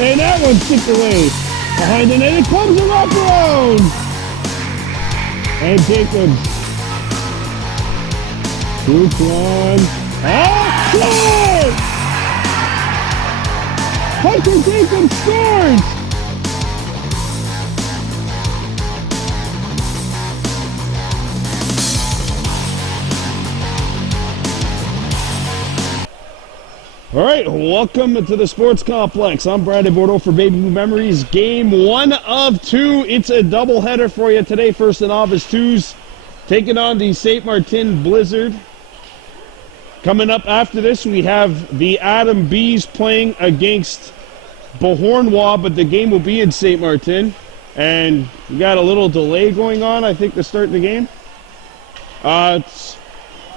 And that one's kicked away. Behind the net, it comes a wraparound. And Jacobs shoots one. Score! Hunter Jacobs scores! All right, welcome to the Sports Complex. I'm Brandon Bordeaux for Baby Blue Memories. Game 1 of 2. It's a doubleheader for you today. First, the Novice 2s taking on the St. Martin Blizzard. Coming up after this, we have the Adam Bees playing against Beauharnois, but the game will be in St. Martin. And we got a little delay going on, I think, to start the game.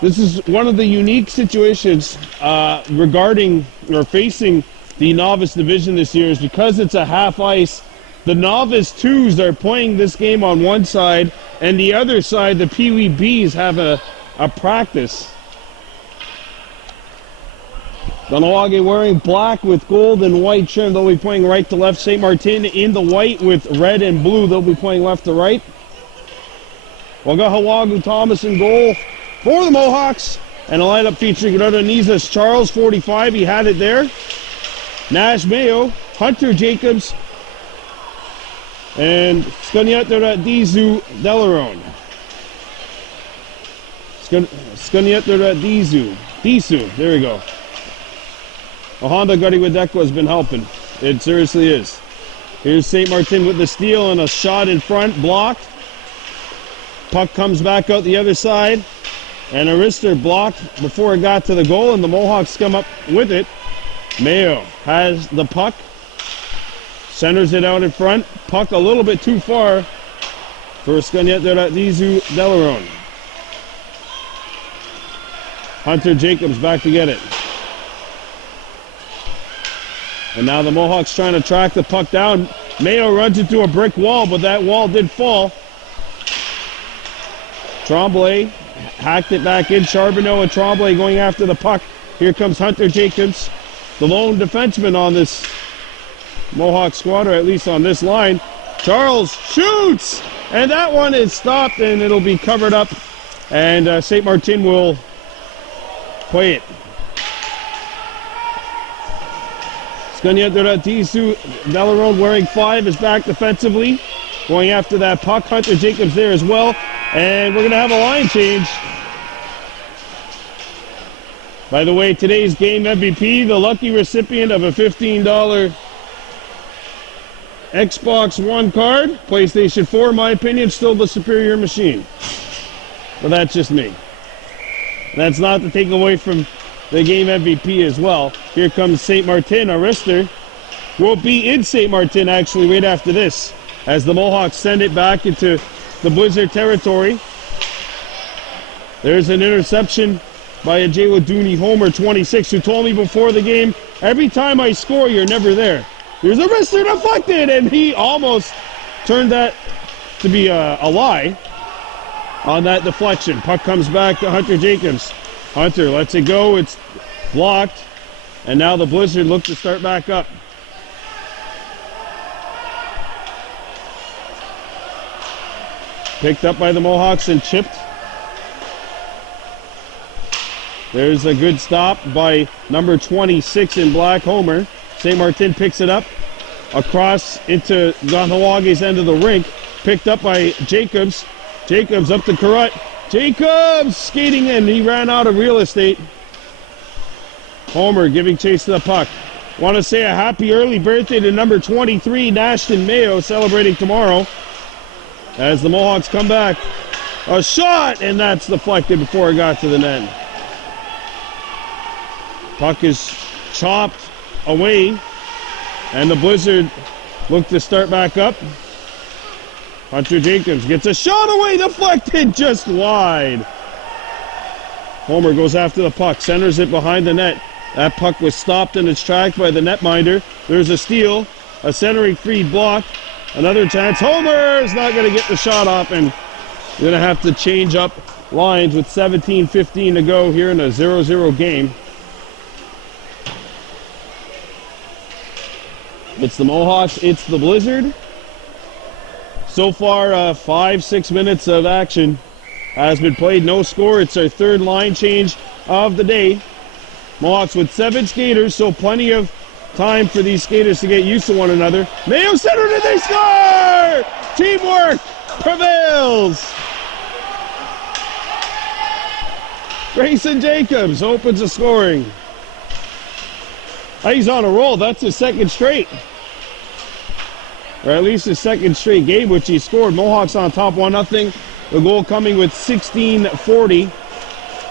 This is one of the unique situations regarding or facing the Novice Division this year is because it's a half ice. The Novice 2s are playing this game on one side, and the other side, the Pee Wee Bees, have a practice. Kahnawake wearing black with gold and white trim. They'll be playing right to left. St. Martin in the white with red and blue. They'll be playing left to right. Wagahawagu Thomas in goal for the Mohawks, and a lineup featuring Niza's Charles, 45, he had it there. Nash Mayo, Hunter Jacobs, and Skanyetera Dizu Delarone. Skanyetera Dizu, there we go. A Honda Gutty Wadeko has been helping. It seriously is. Here's St. Martin with the steal and a shot in front, blocked. Puck comes back out the other side. And Arister blocked before it got to the goal, and the Mohawks come up with it. Mayo has the puck, centers it out in front. Puck a little bit too far for Skanyetera Delarone. Hunter Jacobs back to get it. And now the Mohawks trying to track the puck down. Mayo runs into a brick wall, but that wall did fall. Tremblay hacked it back in. Charbonneau and Tremblay going after the puck. Here comes Hunter Jacobs, the lone defenseman on this Mohawk squad, or at least on this line. Charles shoots, and that one is stopped, and it'll be covered up, and St. Martin will play it. Skanyetera Dizu Delarone wearing 5 is back defensively, going after that puck. Hunter Jacobs there as well. And we're going to have a line change. By the way, today's game MVP, the lucky recipient of a $15 Xbox One card. PlayStation 4, in my opinion, still the superior machine. But that's just me. That's not to take away from the game MVP as well. Here comes St. Martin. Arister will be in St. Martin, actually, right after this, as the Mohawks send it back into the Blizzard territory. There's an interception by a J. Waduni Homer, 26, who told me before the game, every time I score, you're never there. Here's a wrister deflected, and he almost turned that to be a lie on that deflection. Puck comes back to Hunter Jacobs. Hunter lets it go, it's blocked, and now the Blizzard look to start back up. Picked up by the Mohawks and chipped. There's a good stop by number 26 in black, Homer. St. Martin picks it up across into Kahnawake's end of the rink. Picked up by Jacobs. Jacobs up to Carrot. Jacobs skating in. He ran out of real estate. Homer giving chase to the puck. Want to say a happy early birthday to number 23, Nashton Mayo, celebrating tomorrow. As the Mohawks come back, a shot, and that's deflected before it got to the net. Puck is chopped away, and the Blizzard look to start back up. Hunter Jacobs gets a shot away, deflected just wide. Homer goes after the puck, centers it behind the net. That puck was stopped in its tracks by the netminder. There's a steal, a centering feed blocked. Another chance. Homer is not going to get the shot off, and we're going to have to change up lines with 17:15 to go here in a 0-0 game. It's the Mohawks, it's the Blizzard. So far, 5-6 minutes of action has been played. No score. It's our third line change of the day. Mohawks with 7 skaters, so plenty of time for these skaters to get used to one another. Mayo centered and they score! Teamwork prevails. Grayson Jacobs opens the scoring. He's on a roll. That's his second straight. Or at least his second straight game, which he scored. Mohawks on top 1-0. The goal coming with 16:40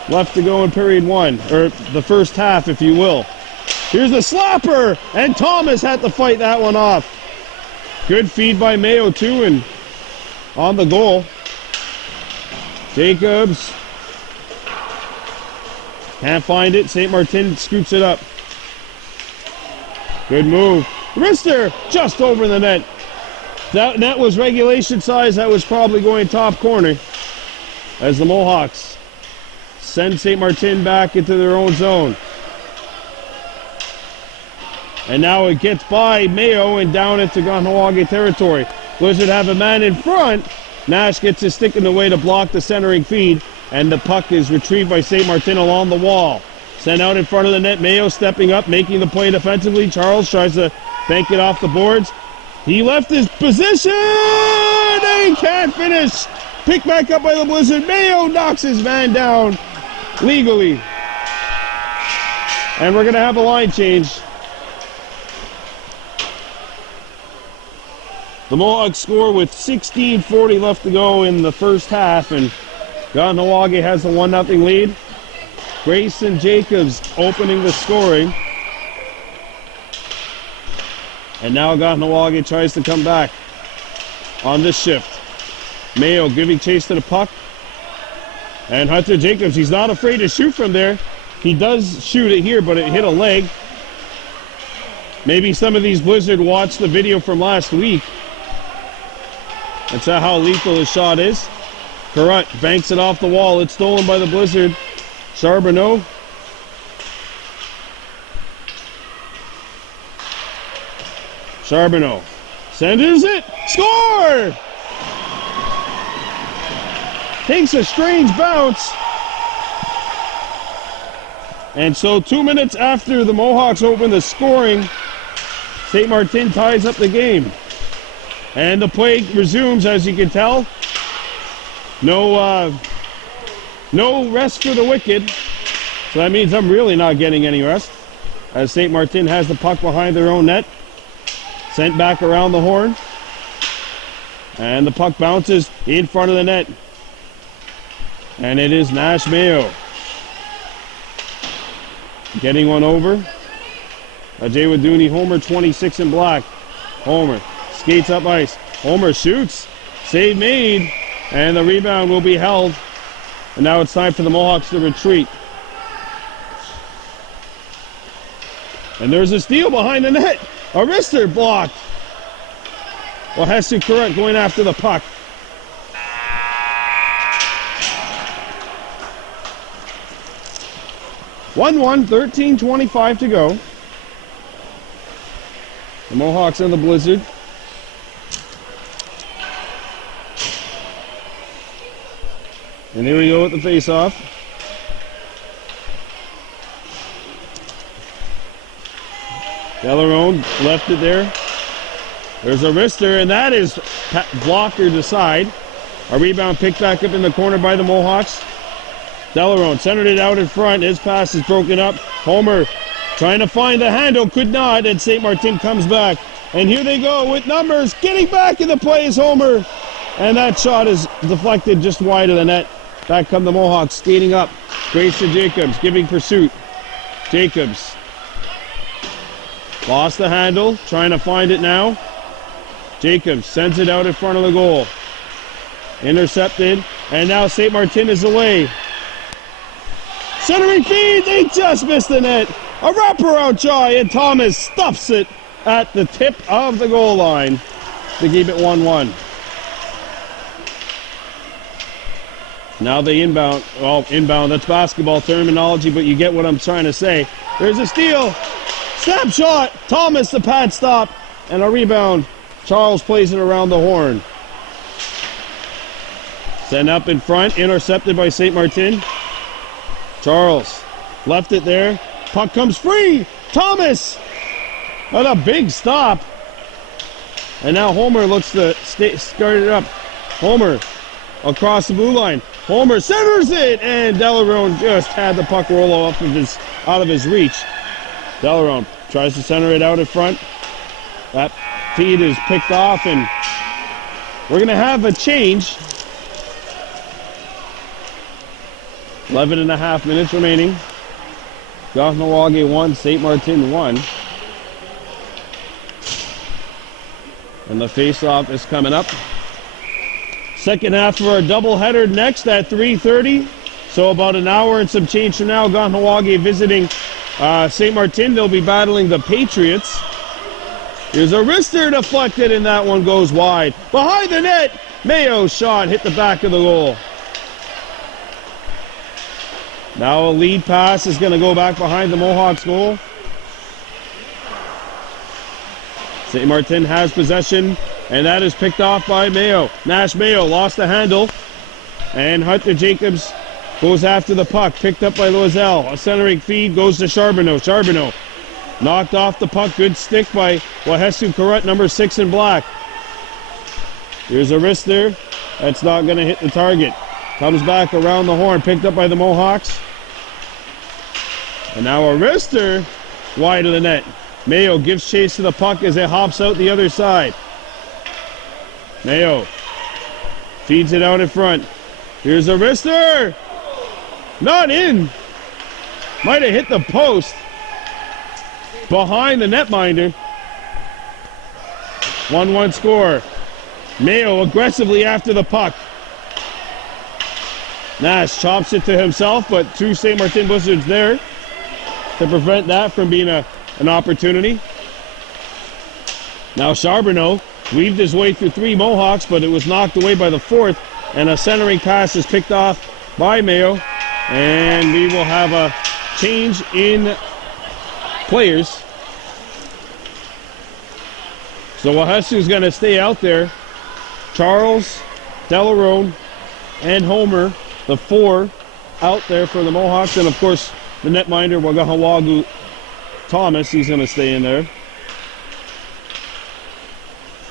left to go in period 1, or the first half, if you will. Here's the slapper, and Thomas had to fight that one off. Good feed by Mayo too, and on the goal. Jacobs can't find it. St. Martin scoops it up. Good move. Wrister just over the net. That net was regulation size. That was probably going top corner as the Mohawks send St. Martin back into their own zone. And now it gets by Mayo and down into Kahnawake territory. Blizzard have a man in front. Nash gets his stick in the way to block the centering feed, and the puck is retrieved by St. Martin along the wall. Sent out in front of the net. Mayo stepping up, making the play defensively. Charles tries to bank it off the boards. He left his position, and he can't finish. Picked back up by the Blizzard. Mayo knocks his man down legally. And we're going to have a line change. The Mohawks score with 16:40 left to go in the first half, and Kahnawake has the 1-0 lead. Grayson Jacobs opening the scoring. And now Kahnawake tries to come back on this shift. Mayo giving chase to the puck. And Hunter Jacobs, he's not afraid to shoot from there. He does shoot it here, but it hit a leg. Maybe some of these Blizzard watched the video from last week. That's how lethal his shot is. Carrot banks it off the wall. It's stolen by the Blizzard. Charbonneau. Charbonneau centers it. Score! Takes a strange bounce. And so 2 minutes after the Mohawks open the scoring, St. Martin ties up the game. And the play resumes, as you can tell. No rest for the wicked. So that means I'm really not getting any rest, as St. Martin has the puck behind their own net. Sent back around the horn. And the puck bounces in front of the net. And it is Nash Mayo getting one over. Ajay Waduni, Homer 26 in black. Homer skates up ice. Homer shoots. Save made. And the rebound will be held. And now it's time for the Mohawks to retreat. And there's a steal behind the net. A wrister blocked. Well, Hesu Kurut going after the puck. (1-1), 13:25 to go. The Mohawks and the Blizzard. And here we go with the face-off. Delarone left it there. There's a wrister, and that is blocker to side. A rebound picked back up in the corner by the Mohawks. Delarone centered it out in front. His pass is broken up. Homer trying to find the handle, could not, and St. Martin comes back. And here they go with numbers. Getting back in the play is Homer. And that shot is deflected just wide of the net. Back come the Mohawks skating up. Grayson Jacobs giving pursuit. Jacobs lost the handle, trying to find it now. Jacobs sends it out in front of the goal. Intercepted, and now St. Martin is away. Centering feed, they just missed the net. A wraparound try, and Thomas stuffs it at the tip of the goal line to keep it 1-1. Now they inbound. Well, inbound, that's basketball terminology, but you get what I'm trying to say. There's a steal. Snap shot. Thomas, the pad stop. and a rebound. Charles plays it around the horn. Sent up in front, intercepted by St. Martin. Charles left it there. Puck comes free. Thomas! What a big stop. And now Homer looks to start it up. Homer across the blue line. Homer centers it, and Delarone just had the puck roll out of his reach. Delarone tries to center it out in front. That feed is picked off, and we're going to have a change. 11 and a half minutes remaining. Kahnawake 1, St. Martin 1. And the face-off is coming up. Second half of our doubleheader next at 3:30. So about an hour and some change from now, Kahnawake visiting St. Martin. They'll be battling the Patriots. Here's a wrister deflected, and that one goes wide. Behind the net, Mayo's shot hit the back of the goal. Now a lead pass is going to go back behind the Mohawks goal. St. Martin has possession, and that is picked off by Mayo. Nash Mayo lost the handle, and Hunter Jacobs goes after the puck, picked up by Loiselle. A centering feed goes to Charbonneau. Charbonneau knocked off the puck. Good stick by Wahesu Karut, number 6 in black. Here's a wrister. That's not going to hit the target. Comes back around the horn, picked up by the Mohawks. And now a wrister wide of the net. Mayo gives chase to the puck as it hops out the other side. Mayo feeds it out in front. Here's a wrister. Not in. Might have hit the post. Behind the netminder. 1-1 score. Mayo aggressively after the puck. Nash chops it to himself, but two St. Martin Blizzards there to prevent that from being an opportunity. Now Charbonneau weaved his way through three Mohawks, but it was knocked away by the fourth, and a centering pass is picked off by Mayo, and we will have a change in players. So Wahesu's going to stay out there. Charles, Delarone, and Homer, the four out there for the Mohawks, and of course the netminder Wagahawagu Thomas, he's going to stay in there.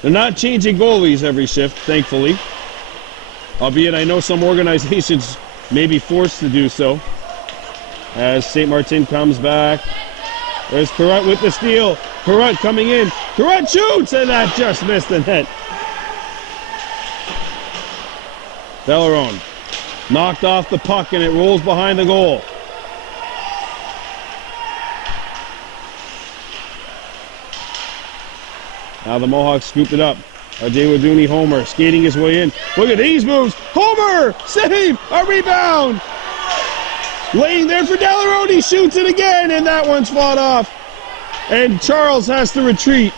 They're not changing goalies every shift, thankfully. Albeit I know some organizations may be forced to do so. As St. Martin comes back. There's Karut with the steal. Karut coming in. Karut shoots, and that just missed the net. Delarone knocked off the puck, and it rolls behind the goal. Now the Mohawks scooped it up. Ajay Waduni Homer skating his way in. Look at these moves. Homer! Save! A rebound! Laying there for Delarone. He shoots it again, and that one's fought off. And Charles has to retreat.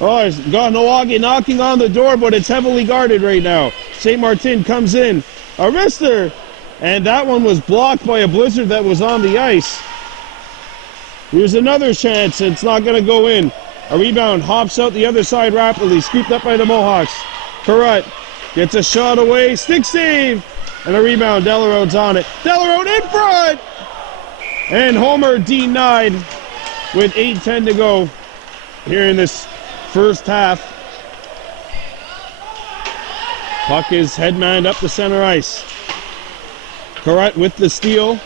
Oh, it's Kahnawake knocking on the door, but it's heavily guarded right now. St. Martin comes in. A wrister! And that one was blocked by a Blizzard that was on the ice. Here's another chance. It's not going to go in. A rebound hops out the other side rapidly. Scooped up by the Mohawks. Karut gets a shot away. Stick save. And a rebound. Delarone's on it. Delarone in front. And Homer denied with 8:10 to go here in this first half. Puck is headmanned up the center ice. Karut with the steal.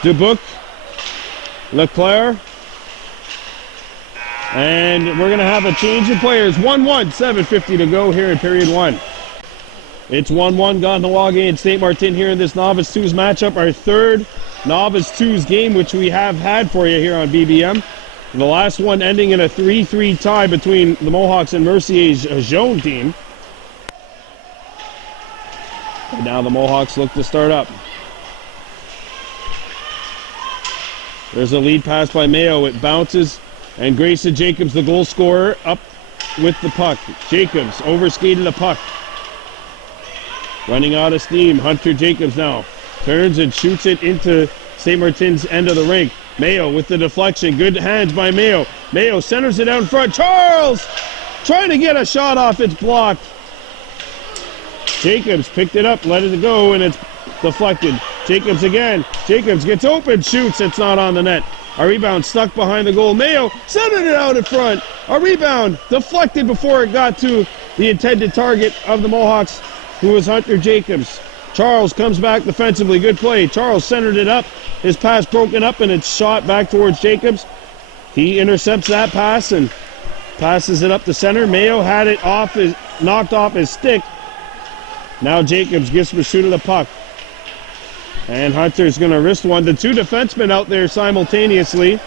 Dubuc. Leclerc. And we're going to have a change in players. 1-1, 7:50 to go here in period one. It's 1-1, Kahnawake and St. Martin here in this Novice 2's matchup. Our third Novice 2's game, which we have had for you here on BBM. And the last one ending in a 3-3 tie between the Mohawks and Mercier's Jaune team. And now the Mohawks look to start up. There's a lead pass by Mayo. It bounces, and Grayson Jacobs, the goal scorer, up with the puck. Jacobs overskated the puck. Running out of steam. Hunter Jacobs now turns and shoots it into St. Martin's end of the rink. Mayo with the deflection. Good hands by Mayo. Mayo centers it out in front. Charles trying to get a shot off. It's blocked. Jacobs picked it up, let it go, and it's deflected. Jacobs again. Jacobs gets open, shoots. It's not on the net. A rebound stuck behind the goal. Mayo centered it out in front. A rebound deflected before it got to the intended target of the Mohawks, who was Hunter Jacobs. Charles comes back defensively. Good play. Charles centered it up. His pass broken up, and it's shot back towards Jacobs. He intercepts that pass and passes it up the center. Mayo had it knocked off his stick. Now Jacobs gets pursuit of the puck. And Hunter's going to wrist one. The two defensemen out there simultaneously.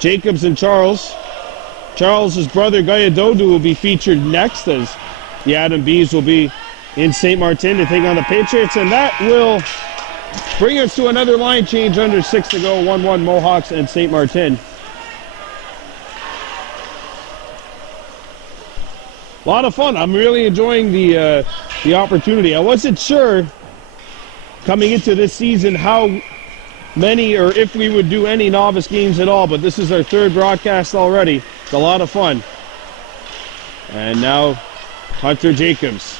Jacobs and Charles. Charles' brother Gayadodu will be featured next, as the Adam Bees will be in St. Martin to take on the Patriots. And that will bring us to another line change under 6 to go. 1-1 Mohawks and St. Martin. A lot of fun. I'm really enjoying the opportunity. I wasn't sure coming into this season how many or if we would do any novice games at all, but this is our third broadcast already. It's a lot of fun. And now Hunter Jacobs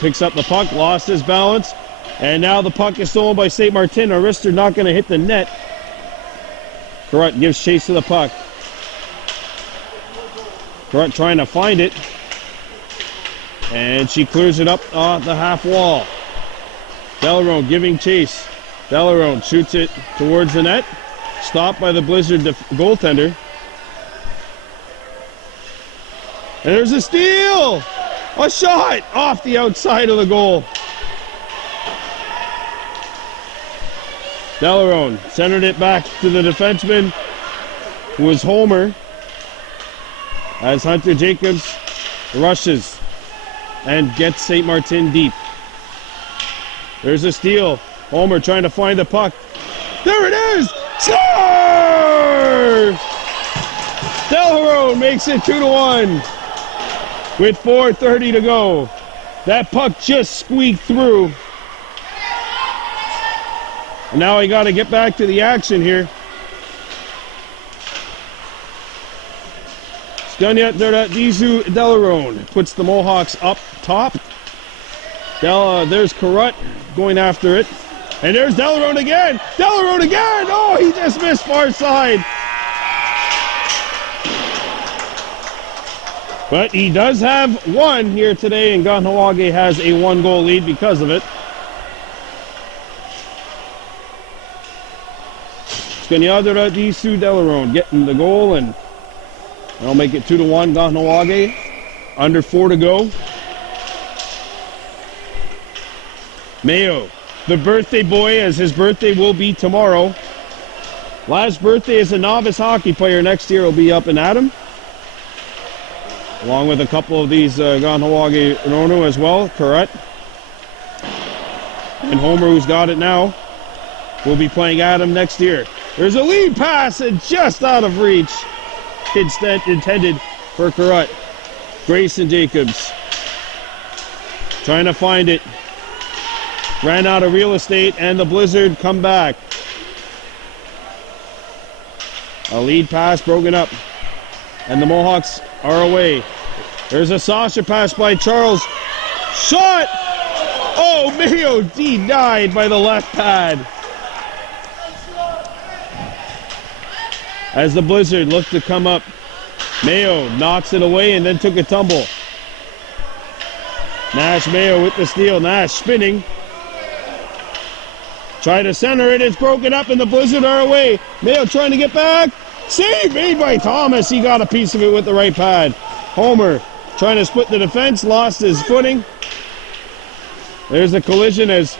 picks up the puck, lost his balance, and now the puck is stolen by St. Martin. Our wrister not going to hit the net. Carrot gives chase to the puck. Carrot trying to find it. And she clears it up off the half wall. Delarone giving chase. Delarone shoots it towards the net. Stopped by the Blizzard goaltender. And there's a steal! A shot off the outside of the goal. Delarone centered it back to the defenseman, who was Homer, as Hunter Jacobs rushes and gets St. Martin deep. There's a steal. Homer trying to find the puck. There it is! Score! Delarone makes it 2-1 with 4:30 to go. That puck just squeaked through. And now I got to get back to the action here. Dizu Delarone puts the Mohawks up top. There's Carrot going after it. And there's Delarone again! Delarone again! Oh, he just missed far side. But he does have one here today, and Kahnawake has a 1-goal lead because of it. Dizu Delarone getting the goal, and that'll make it 2-1 Kahnawake. Under 4 to go. Mayo, the birthday boy, as his birthday will be tomorrow. Last birthday as a novice hockey player. Next year will be up in Adam. Along with a couple of these Kahnawake Rono as well. Correct. And Homer, who's got it now, will be playing Adam next year. There's a lead pass and just out of reach. Instead intended for Carrot. Grayson Jacobs trying to find it. Ran out of real estate, and the Blizzard come back. A lead pass broken up, and the Mohawks are away. There's a Sasha pass by Charles. Shot! Oh, Mayo denied by the left pad. As the Blizzard looked to come up, Mayo knocks it away and then took a tumble. Nash Mayo with the steal. Nash spinning. Try to center it. It's broken up and the Blizzard are away. Mayo trying to get back. Save made by Thomas. He got a piece of it with the right pad. Homer trying to split the defense. Lost his footing. There's a collision as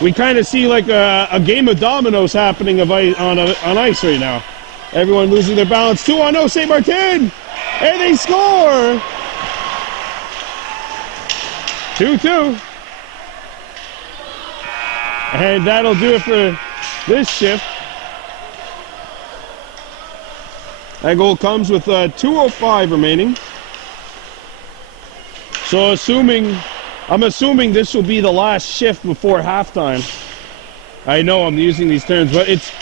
we kind of see like a game of dominoes happening on ice right now. Everyone losing their balance. 2-0 St. Martin. And they score. 2-2. And that'll do it for this shift. That goal comes with 2:05 remaining. So I'm assuming this will be the last shift before halftime. I know I'm using these terms, but it's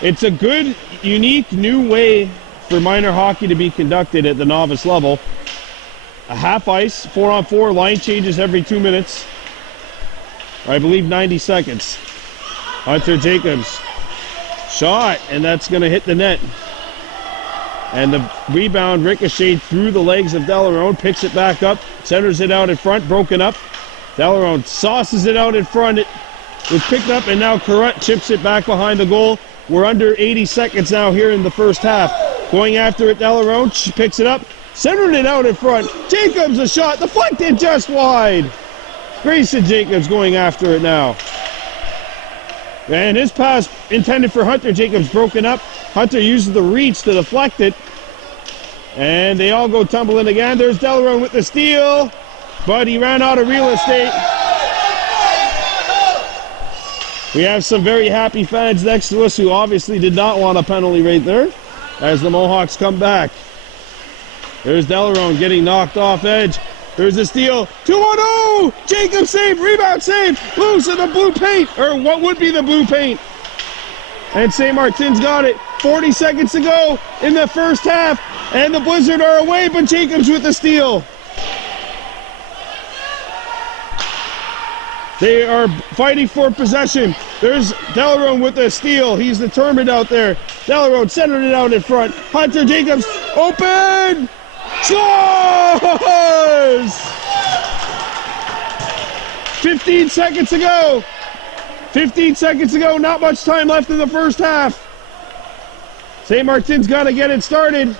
It's a good, unique, new way for minor hockey to be conducted at the novice level. A half ice, 4-on-4, line changes every 2 minutes. I believe 90 seconds. Hunter Jacobs. Shot, and that's going to hit the net. And the rebound ricocheted through the legs of Delarone, picks it back up, centers it out in front, broken up. Delarone sauces it out in front. It was picked up, and now Carrot chips it back behind the goal. We're under 80 seconds now here in the first half. Going after it, Delarone picks it up, centered it out in front. Jacobs, a shot, deflected just wide. Grayson Jacobs going after it now. And his pass intended for Hunter Jacobs broken up. Hunter uses the reach to deflect it. And they all go tumbling again. There's Delarone with the steal, but he ran out of real estate. We have some very happy fans next to us who obviously did not want a penalty right there as the Mohawks come back. There's Delarone getting knocked off edge. There's a steal. 2-1-0! Jacob save, rebound save. Loose in the blue paint, or what would be the blue paint. And St. Martin's got it. 40 seconds to go in the first half. And the Blizzard are away, but Jacobs with the steal. They are fighting for possession. There's Delarone with the steal. He's determined out there. Delarone centered it out in front. Hunter Jacobs open! Scores! 15 seconds to go. 15 seconds to go. Not much time left in the first half. St. Martin's got to get it started.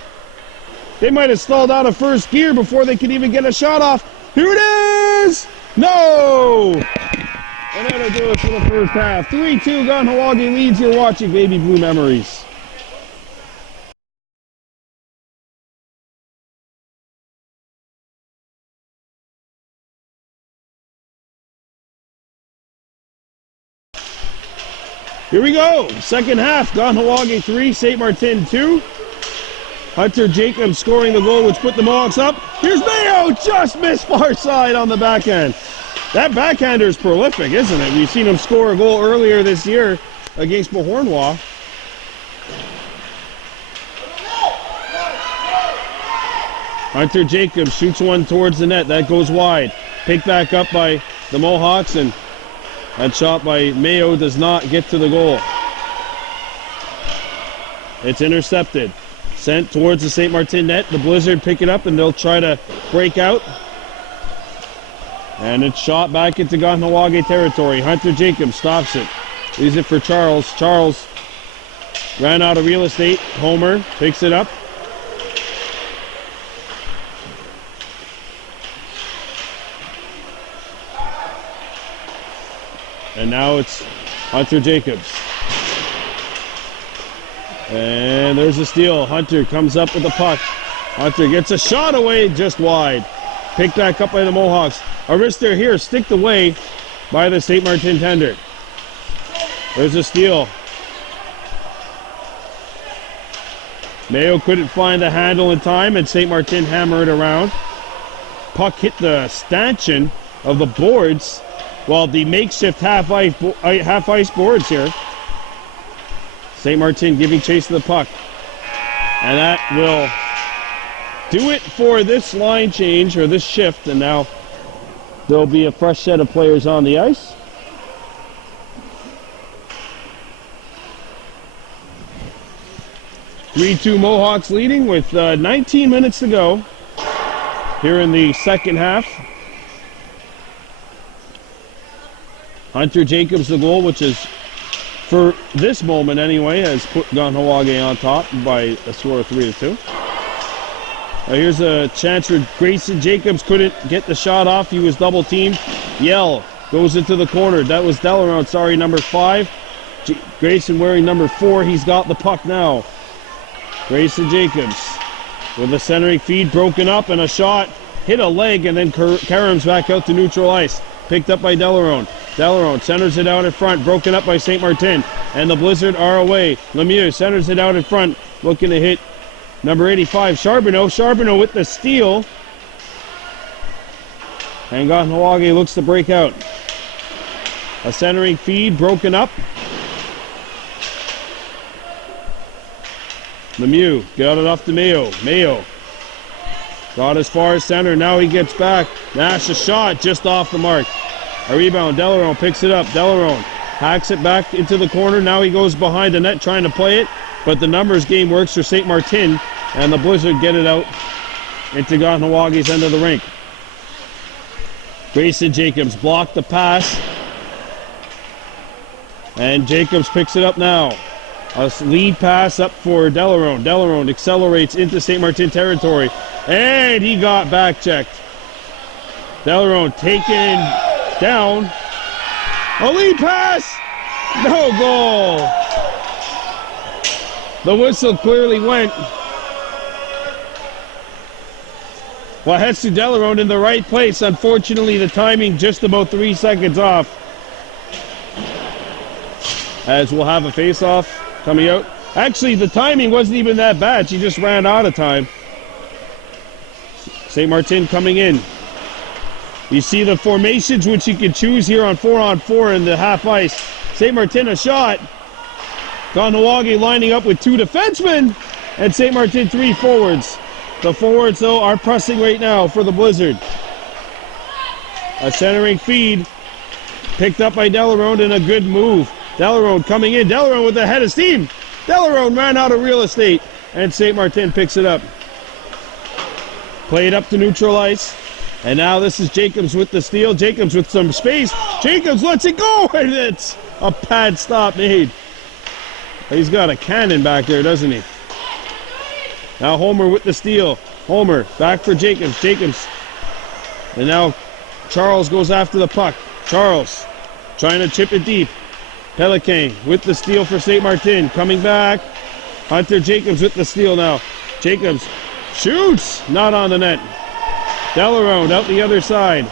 They might have stalled out of first gear before they could even get a shot off. Here it is! No! And that'll do it for the first half. 3-2, Kahnawake leads. You're watching Baby Blue Memories. Here we go. Second half. Kahnawake 3, St. Martin 2. Hunter Jacobs scoring the goal, which put the Mohawks up. Here's Mayo, just missed far side on the backhand. That backhander is prolific, isn't it? We've seen him score a goal earlier this year against Mohornwa. Hunter Jacobs shoots one towards the net. That goes wide. Picked back up by the Mohawks, and that shot by Mayo does not get to the goal. It's intercepted. Sent towards the St. Martin net. The Blizzard pick it up, and they'll try to break out. And it's shot back into Kahnawake territory. Hunter Jacobs stops it. Leaves it for Charles. Charles ran out of real estate. Homer picks it up. And now it's Hunter Jacobs. And there's a steal. Hunter comes up with the puck. Hunter gets a shot away just wide. Picked back up by the Mohawks. A wrister here sticked away by the St. Martin tender. There's a steal. Mayo couldn't find the handle in time, and St. Martin hammered around. Puck hit the stanchion of the boards, well, the makeshift half ice boards here. St. Martin giving chase to the puck. And that will do it for this line change, or this shift, and now there'll be a fresh set of players on the ice. (3-2) Mohawks leading with 19 minutes to go here in the second half. Hunter Jacobs the goal, which is, for this moment anyway, has put Kahnawake on top by a score of 3-2. Here's a chance where Grayson Jacobs couldn't get the shot off. He was double teamed. Yell goes into the corner. That was Delarone, sorry, number 5. Grayson wearing number 4. He's got the puck now. Grayson Jacobs with a centering feed broken up, and a shot hit a leg, and then Karam's back out to neutral ice. Picked up by Delarone. Delarone centers it out in front, broken up by St. Martin, and the Blizzard are away. Lemieux centers it out in front, looking to hit number 85, Charbonneau. Charbonneau with the steal. And Kahnawake looks to break out. A centering feed broken up. Lemieux got it off to Mayo. Mayo got as far as center. Now he gets back. Nash a shot just off the mark. A rebound. Delarone picks it up. Delarone hacks it back into the corner. Now he goes behind the net trying to play it. But the numbers game works for St. Martin. And the Blizzard get it out into Kahnawake's end of the rink. Grayson Jacobs blocked the pass. And Jacobs picks it up now. A lead pass up for Delarone. Delarone accelerates into St. Martin territory. And he got back checked. Delarone taken down. A lead pass. No goal. The whistle clearly went. Well, Hetsu Delarone in the right place. Unfortunately, the timing just about 3 seconds off. As we'll have a face-off coming out. Actually, the timing wasn't even that bad. She just ran out of time. St. Martin coming in. You see the formations which you can choose here on 4-on-4 in the half ice. St. Martin a shot. Kahnawake lining up with 2 defensemen. And St. Martin 3 forwards. The forwards, though, are pressing right now for the Blizzard. A centering feed. Picked up by Delarone and a good move. Delarone coming in. Delarone with the head of steam. Delarone ran out of real estate. And St. Martin picks it up. Played up to neutral ice. And now this is Jacobs with the steal. Jacobs with some space. Jacobs lets it go. And it's a pad stop made. He's got a cannon back there, doesn't he? Now Homer with the steal. Homer back for Jacobs. Jacobs. And now Charles goes after the puck. Charles trying to chip it deep. Pelican with the steal for St. Martin. Coming back. Hunter Jacobs with the steal now. Jacobs shoots. Not on the net. Delarone out the other side.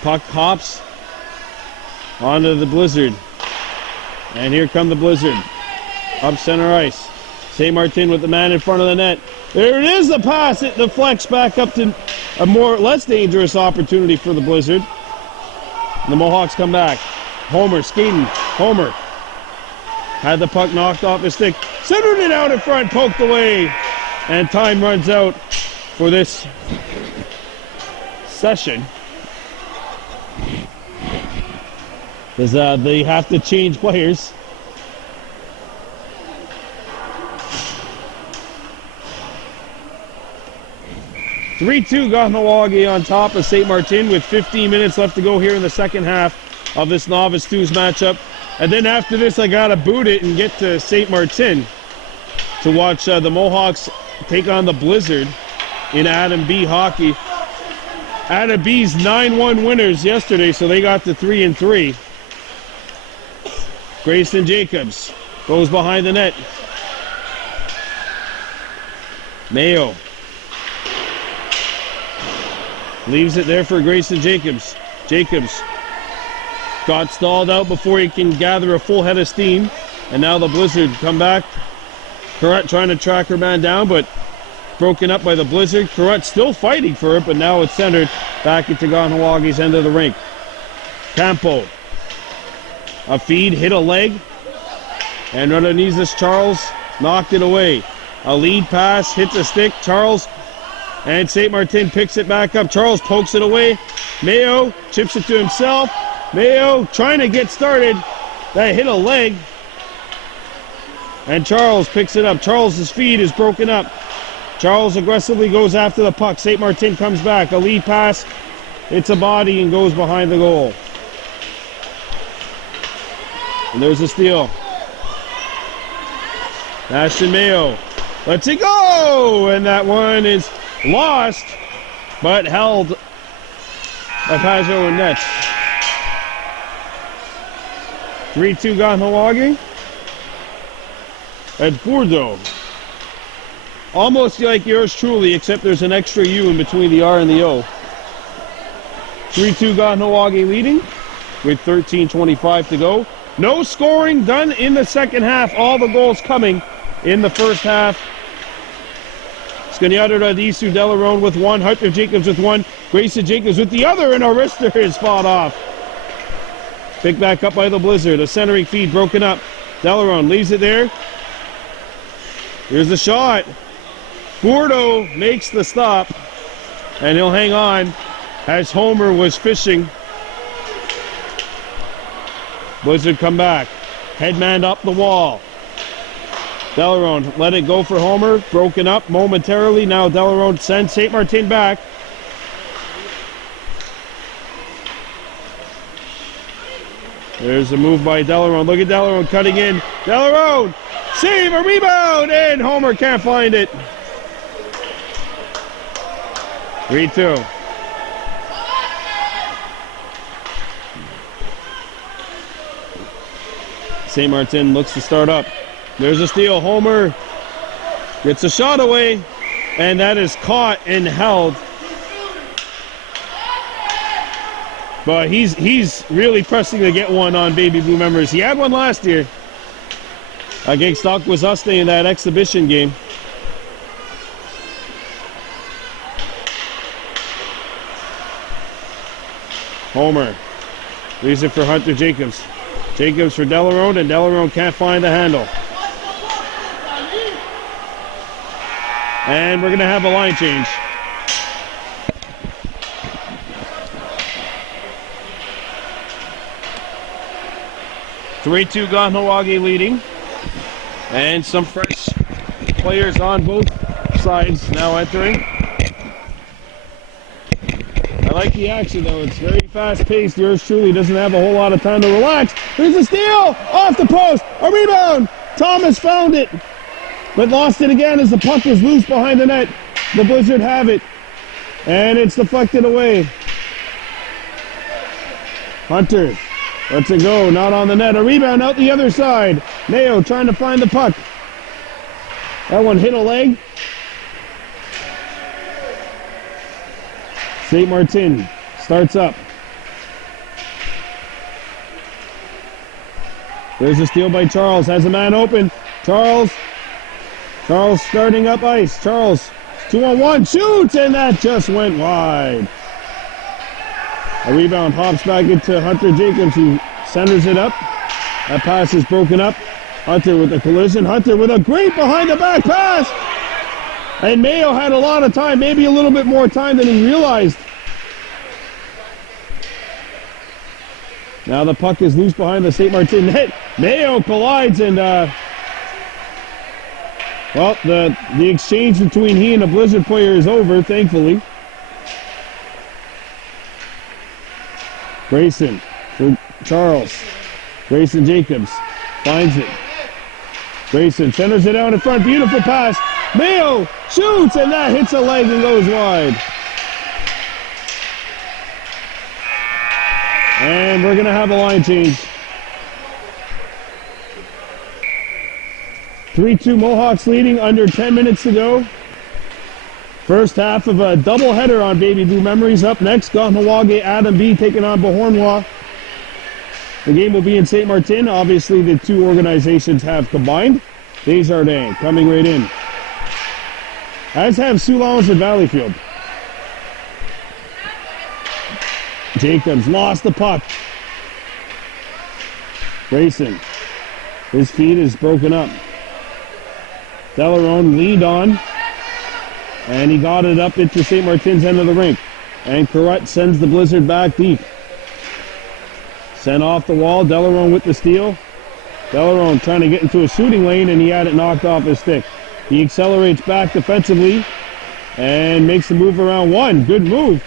Puck hops onto the Blizzard. And here come the Blizzard. Up center ice. St. Martin with the man in front of the net. There it is, the pass. It deflects back up to a less dangerous opportunity for the Blizzard. The Mohawks come back. Homer skating. Homer had the puck knocked off his stick. Centered it out in front, poked away. And time runs out for this session. Because they have to change players. (3-2) Kahnawake on top of St. Martin with 15 minutes left to go here in the second half of this Novice 2's matchup. And then after this, I got to boot it and get to St. Martin to watch the Mohawks take on the Blizzard in Adam B hockey. Adam B's 9-1 winners yesterday, so they got to 3-3. Grayson Jacobs goes behind the net. Mayo leaves it there for Grayson Jacobs. Jacobs got stalled out before he can gather a full head of steam. And now the Blizzard come back. Carrot trying to track her man down, but broken up by the Blizzard. Carrot still fighting for it, but now it's centered back into Kahnawake's end of the rink. Campo. A feed, hit a leg. And Rodonizas Charles knocked it away. A lead pass, hits a stick. Charles and St. Martin picks it back up. Charles pokes it away. Mayo chips it to himself. Mayo trying to get started. That hit a leg. And Charles picks it up. Charles' feed is broken up. Charles aggressively goes after the puck. St. Martin comes back. A lead pass. It's a body and goes behind the goal. And there's a steal. Ashton Mayo lets it go! And that one is lost, but held by Pajot and Nets. 3-2 Kahnawake. At Bordeaux. Almost like yours truly, except there's an extra U in between the R and the O. 3-2 Kahnawake leading with 13:25 to go. No scoring done in the second half. All the goals coming in the first half. Scaniato Radisu Delarone with one. Hunter Jacobs with one. Grayson Jacobs with the other. And a wrister is fought off. Picked back up by the Blizzard. A centering feed broken up. Delaron leaves it there. Here's the shot. Gordo makes the stop, and he'll hang on as Homer was fishing. Blizzard come back. Headman up the wall. Delaron let it go for Homer. Broken up momentarily. Now Delaron sends St. Martin back. There's a move by Delaron. Look at Delaron cutting in. Delaron! Save, a rebound! And Homer can't find it. 3-2. St. Martin looks to start up. There's a steal. Homer gets a shot away, and that is caught and held. But he's really pressing to get one on Baby Blue Memories. He had one last year against Akwesasne in that exhibition game. Homer leaves it for Hunter Jacobs. Jacobs for Delaron, and Delaron can't find the handle. And we're going to have a line change. (3-2) Kahnawake leading. And some fresh players on both sides now entering. I like the action though, it's very fast paced. Yours truly doesn't have a whole lot of time to relax. There's a steal! Off the post! A rebound! Thomas found it, but lost it again as the puck was loose behind the net. The Blizzard have it, and it's deflected away. Hunter lets it go, not on the net. A rebound out the other side. Mayo trying to find the puck. That one hit a leg. St. Martin starts up. There's a steal by Charles. Has a man open. Charles starting up ice. Charles, 2-on-1, shoots, and that just went wide. A rebound hops back into Hunter Jacobs, who centers it up. That pass is broken up. Hunter with a collision. Hunter with a great behind-the-back pass. And Mayo had a lot of time, maybe a little bit more time than he realized. Now the puck is loose behind the St. Martin net. Mayo collides, and well, the exchange between he and the Blizzard player is over, thankfully. Grayson for Charles. Grayson Jacobs finds it. Grayson centers it out in front. Beautiful pass. Mayo shoots, and that hits a leg and goes wide. And we're going to have a line change. 3-2 Mohawks leading, under 10 minutes to go. First half of a doubleheader on Baby Blue Memories. Up next, Kahnawake Adam B taking on Bahornwa. The game will be in St. Martin. Obviously, the two organizations have combined. Desjardins coming right in, as have Sioux Lawrence and Valleyfield. Jacobs lost the puck. Grayson, his feet is broken up. Delaron leaned on, and he got it up into St. Martin's end of the rink. And Carrot sends the Blizzard back deep. Sent off the wall. Delaron with the steal. Delaron trying to get into a shooting lane, and he had it knocked off his stick. He accelerates back defensively and makes the move around one. Good move.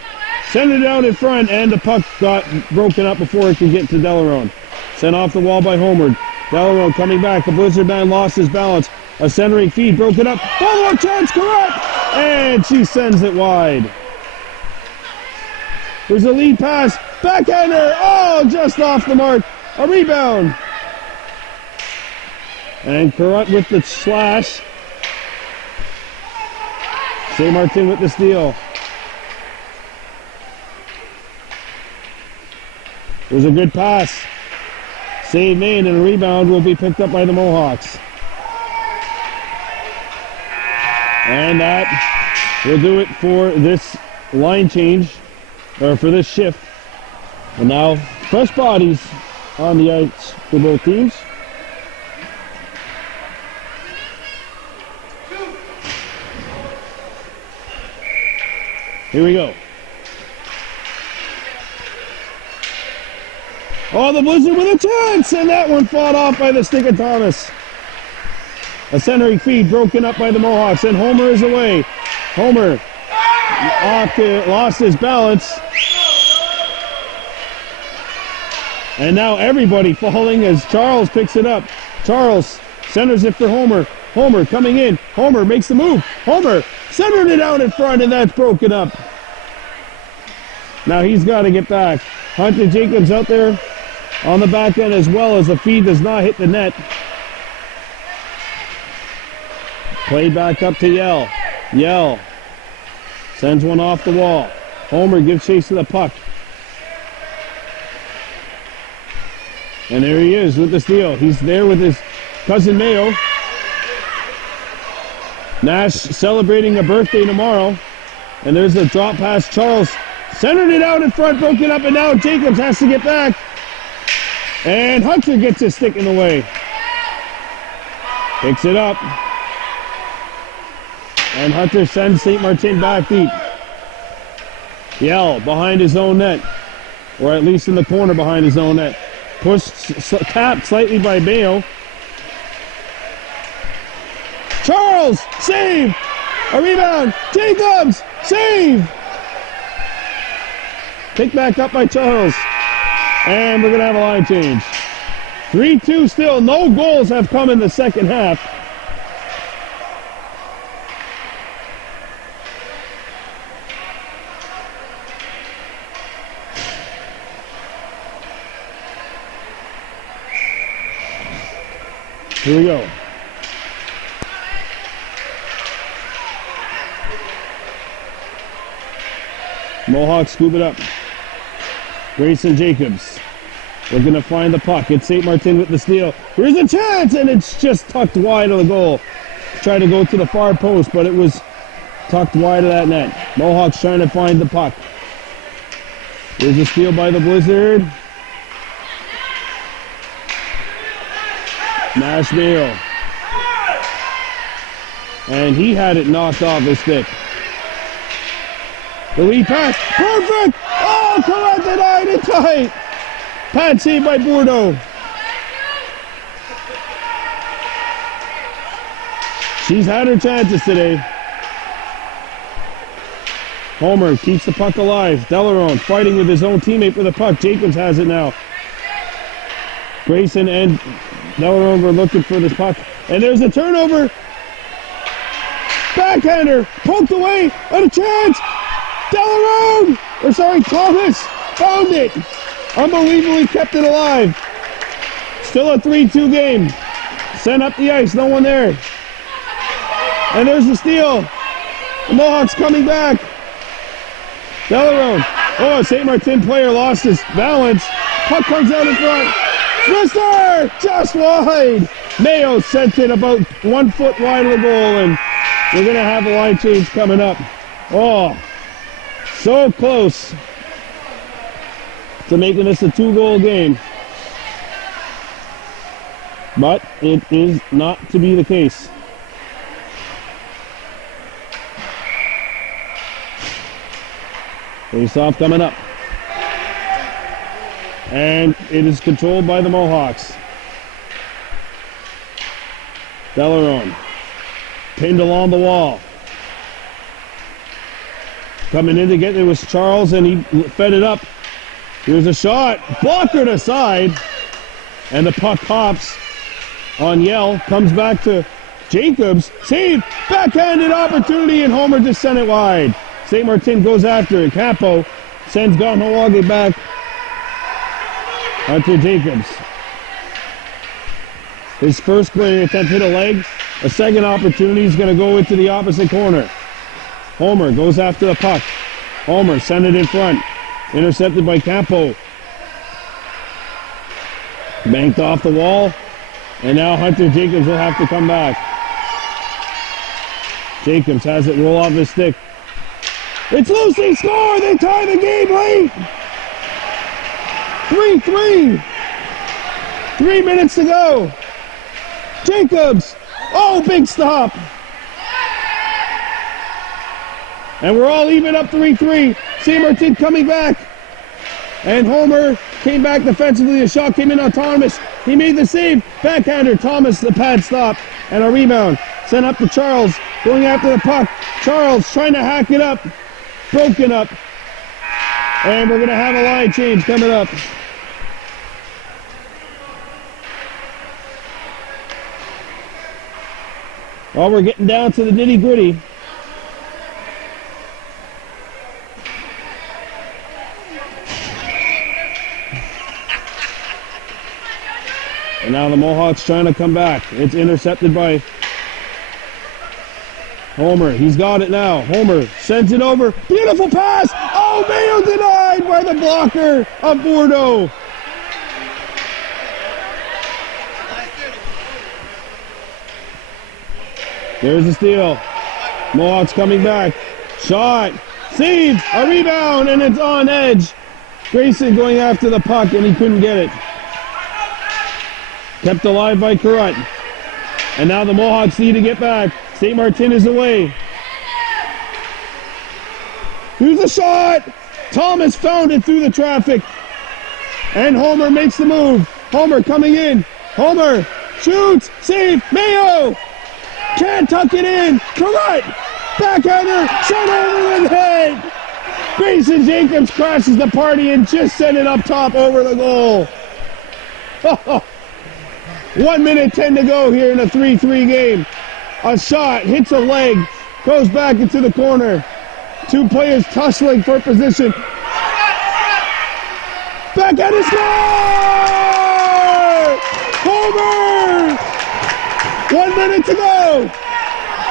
Send it out in front, and the puck got broken up before it could get to Delaron. Sent off the wall by Homer. Delaron coming back. The Blizzard man lost his balance. A centering feed broken up. Follow-up chance, correct! And she sends it wide. There's a lead pass. Backhander. Oh, just off the mark. A rebound. And Carrot with the slash. St. Martin with the steal. There's a good pass. Save made, and a rebound will be picked up by the Mohawks. And that will do it for this line change, or for this shift. And now, fresh bodies on the ice for both teams. Here we go. Oh, the Blizzard with a chance, and that one fought off by the stick of Thomas. A centering feed broken up by the Mohawks, and Homer is away. Homer lost his balance. And now everybody falling as Charles picks it up. Charles centers it for Homer. Homer coming in. Homer makes the move. Homer centered it out in front, and that's broken up. Now he's got to get back. Hunter Jacobs out there on the back end as well, as the feed does not hit the net. Played back up to Yell. Yell sends one off the wall. Homer gives chase to the puck. And there he is with the steal. He's there with his cousin Mayo. Nash celebrating a birthday tomorrow. And there's a drop pass. Charles centered it out in front, broken up, and now Jacobs has to get back. And Hunter gets his stick in the way. Picks it up. And Hunter sends St. Martin back deep. Yell behind his own net. Or at least in the corner behind his own net. Tapped slightly by Mayo. Charles, save! A rebound, Jacobs, save! Picked back up by Charles. And we're going to have a line change. 3-2 still. No goals have come in the second half. Here we go. Mohawks scoop it up. Grayson Jacobs looking to find the puck. It's St. Martin with the steal. Here's a chance, and it's just tucked wide of the goal. Tried to go to the far post, but it was tucked wide of that net. Mohawks trying to find the puck. Here's a steal by the Blizzard. Nash Mayo. And he had it knocked off his stick. The lead pass. Perfect! Oh, Colette denied it tight. Pad save by Bordeaux. She's had her chances today. Homer keeps the puck alive. Delarone fighting with his own teammate for the puck. Jacobs has it now. Grayson and Delarone were looking for this puck. And there's a turnover. Backhander poked away and a chance. Delarone! Thomas found it. Unbelievably kept it alive. Still a 3-2 game. Sent up the ice, no one there. And there's the steal. The Mohawks coming back. Delarone. Oh, a St. Martin player lost his balance. Puck comes out in front. Twister! Just wide. Mayo sent it about 1 foot wide of the goal, and we're going to have a line change coming up. Oh, so close to making this a 2-goal game. But it is not to be the case. Face-off coming up. And it is controlled by the Mohawks. Delarone pinned along the wall. Coming in to get it was Charles, and he fed it up. Here's a shot. Blockered aside. And the puck hops on Yell. Comes back to Jacobs. Save. Backhanded opportunity, and Homer just sent it wide. St. Martin goes after it. Capo sends Kahnawake back. Hunter Jacobs. His first play attempt hit a leg. A second opportunity is going to go into the opposite corner. Homer goes after the puck. Homer sent it in front. Intercepted by Capo. Banked off the wall. And now Hunter Jacobs will have to come back. Jacobs has it roll off his stick. It's loose, they score! They tie the game late! 3-3! 3 minutes to go. Jacobs. Oh, big stop. And we're all even up 3-3. St. Martin coming back. And Homer came back defensively. The shot came in on Thomas. He made the save. Backhander. Thomas, the pad stop. And a rebound. Sent up to Charles. Going after the puck. Charles trying to hack it up. Broken up. And we're going to have a line change coming up. Well, we're getting down to the nitty-gritty. And now the Mohawks trying to come back. It's intercepted by Homer. He's got it now. Homer sends it over. Beautiful pass. Oh, Mayo denied by the blocker of Bordeaux. There's the steal. Mohawks coming back. Shot. Save. A rebound, and it's on edge. Grayson going after the puck, and he couldn't get it. Kept alive by Carrot. And now the Mohawks need to get back. St. Martin is away. Here's a shot. Thomas found it through the traffic. And Homer makes the move. Homer coming in. Homer shoots. Save. Mayo. Can't tuck it in. Carrot. Backhander. Sent over the head. Grayson Jacobs crashes the party and just sent it up top over the goal. 1 minute 10 to go here in a 3-3 game. A shot, hits a leg, goes back into the corner. Two players tussling for position. Back at his score! Homer! 1 minute to go.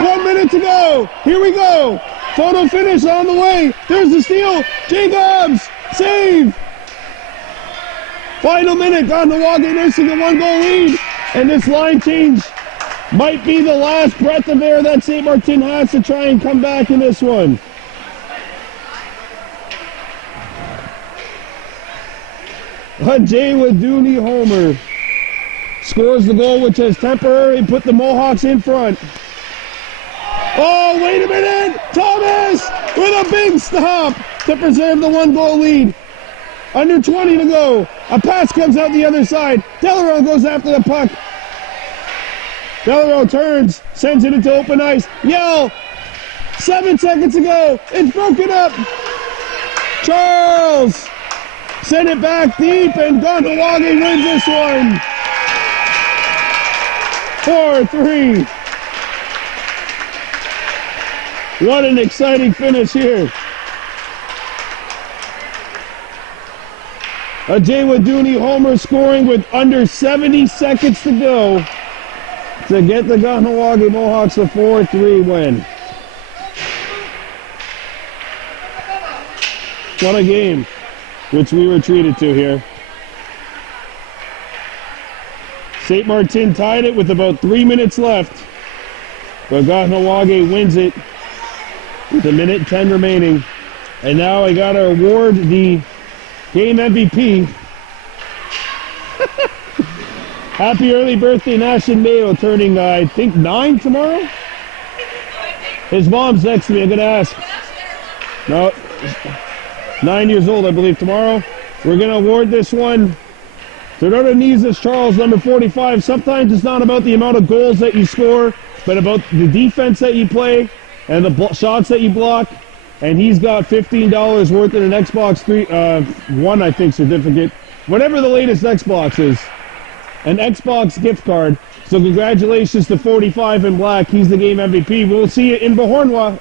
1 minute to go. Here we go. Photo finish on the way. There's the steal. Jacobs, save. Final minute. Kahnawake nursing a 1-goal lead. And this line change might be the last breath of air that St. Martin has to try and come back in this one. Jay with Dooney Homer scores the goal, which has temporarily put the Mohawks in front. Oh, wait a minute! Thomas with a big stop to preserve the 1-goal lead. Under 20 to go. A pass comes out the other side. Delarose goes after the puck. Delarose turns, sends it into open ice. Yell! 7 seconds to go. It's broken up. Charles sent it back deep, and Kahnawake wins this one. 4-3. What an exciting finish here. Jay Dooney Homer scoring with under 70 seconds to go to get the Kahnawake Mohawks a 4-3 win. What a game, which we were treated to here. St. Martin tied it with about 3 minutes left, but Kahnawake wins it with 1:10 remaining. And now I gotta award the game MVP. Happy early birthday, Nashon Mayo, turning, I think, 9 tomorrow? His mom's next to me, I'm gonna ask. No, 9 years old, I believe, tomorrow. We're gonna award this one to Novice Charles, number 45. Sometimes it's not about the amount of goals that you score, but about the defense that you play and the shots that you block. And he's got $15 worth in an Xbox One, I think, certificate. Whatever the latest Xbox is. An Xbox gift card. So congratulations to 45 in black. He's the game MVP. We'll see you in Bahornwa.